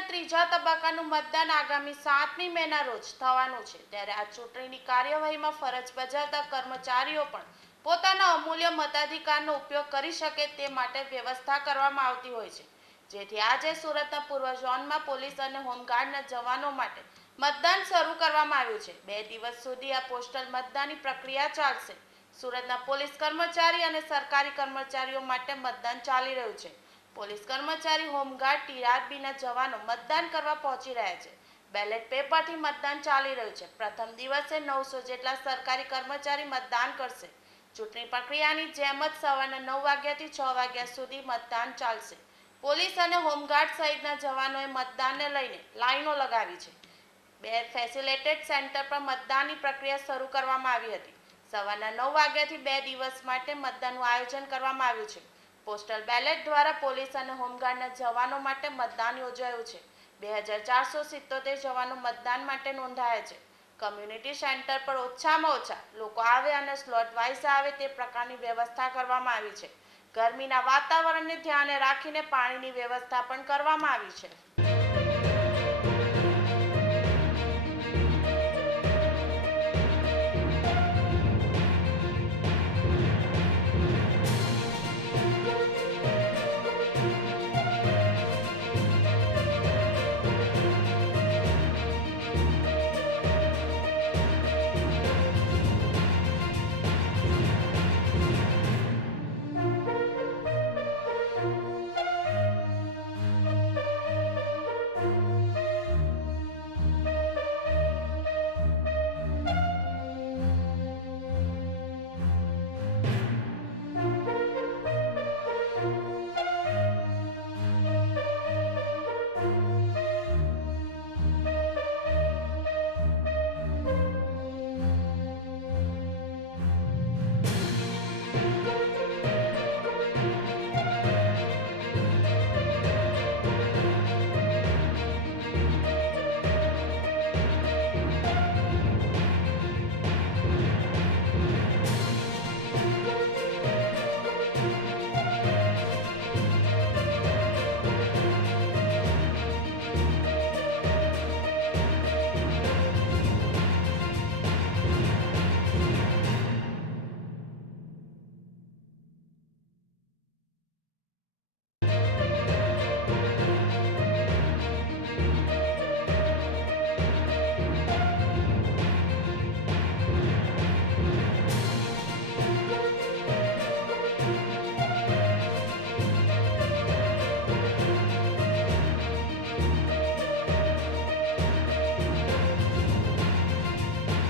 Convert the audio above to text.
ચૂંટણીના ત્રીજા તબક્કાનું મતદાન આગામી 7મી મેના રોજ થવાનું છે, ત્યારે આ ચૂંટણીની કાર્યવાહીમાં ફરજ બજાવતા કર્મચારીઓ પણ પોતાના અમૂલ્ય મતાધિકારનો ઉપયોગ કરી શકે તે માટે વ્યવસ્થા કરવામાં આવતી હોય છે, જેથી આજે સુરતના પૂર્વ ઝોનમાં પોલીસ અને હોમગાર્ડના જવાનો માટે મતદાન શરૂ કરવામાં આવ્યું છે। 2 દિવસ સુધી આ પોસ્ટલ મતદાનની પ્રક્રિયા ચાલશે। સુરતના પોલીસ કર્મચારી અને સરકારી કર્મચારીઓ માટે મતદાન ચાલી રહ્યું છે। પોલીસ કર્મચારી, હોમગાર્ડ, ટીઆરબીના જવાનો મતદાન કરવા પહોંચી રહ્યા છે। બેલેટ પેપરથી મતદાન ચાલી રહ્યું છે। પ્રથમ દિવસે 900 જેટલા સરકારી કર્મચારી મતદાન કરશે। ચૂંટણી પ્રક્રિયાની જેમ જ સવારના 9 વાગ્યાથી 6 વાગ્યા સુધી મતદાન ચાલશે। પોલીસ અને હોમગાર્ડ સહિતના જવાનોએ મતદાનને લઈને લાઈનો લગાવી છે। 2 ફેસિલિટેડ સેન્ટર પર મતદાનની પ્રક્રિયા શરૂ કરવામાં આવી હતી। સવારના 9 વાગ્યાથી 2 દિવસ માટે મતદાનનું આયોજન કરવામાં આવ્યું છે। પોસ્ટલ બેલેટ દ્વારા પોલીસ અને હોમગાર્ડના જવાનો માટે મતદાન યોજાયું છે। 2477 જવાનો મતદાન માટે નોંધાયા છે। કમ્યુનિટી સેન્ટર પર ઓછામાં ઓછા લોકો આવે અને સ્લોટ વાઇઝ આવે તે પ્રકારની વ્યવસ્થા કરવામાં આવી છે। ગરમીના વાતાવરણને ધ્યાને રાખીને પાણીની વ્યવસ્થા પણ કરવામાં આવી છે।